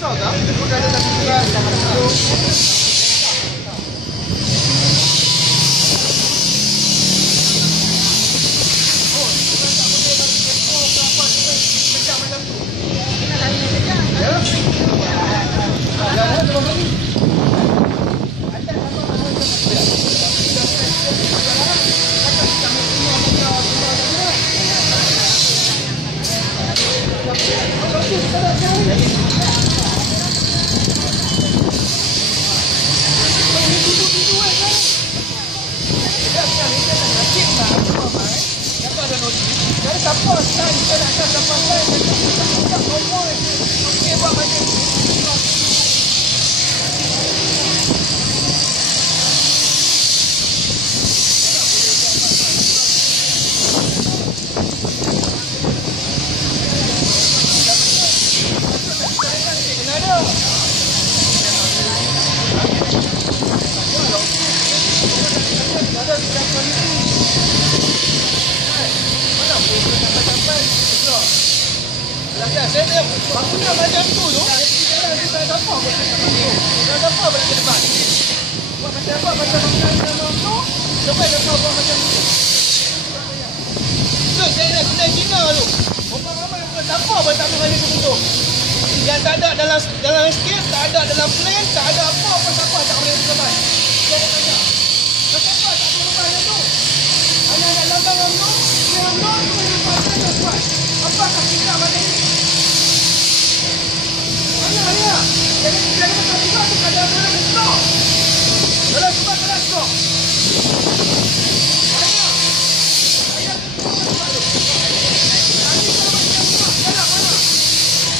besar tak? Itu dah ada satu kelas. Saya tengok bangunan macam tu tak ada apa boleh ke depan. Buat macam apa macam bangunan tu, sampai dapat buat macam tu. Tu saya nak kena Cina tu. Orang ramai bukan siapa pun tak boleh balik tu. Yang tak ada dalam escape, tak ada dalam plan, tak ada apa pun siapa tak boleh depan. Saya tanya. Kenapa tak boleh depan yang tu? Hanya nak lambang tu, yang tu buat. Apakah kita macam ni? Mana? Jangan tak tu kada dalam stok. Dalam sebab kada stok. Mana? Ayat tu mana?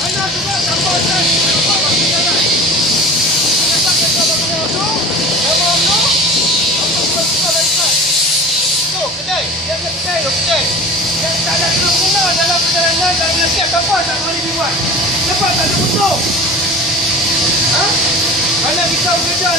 Mana juga sampai dah. Apa bagi jalan? Apa kita bangun tu? Bangun tu? Apa kita lepas? Tu kedai, yang kedai tu kedai. Yang tak ada guna dalam perjalanan dalam nasihat apa tak boleh dibuat. Lepas tak ada betul. Ha? Mana kita kerja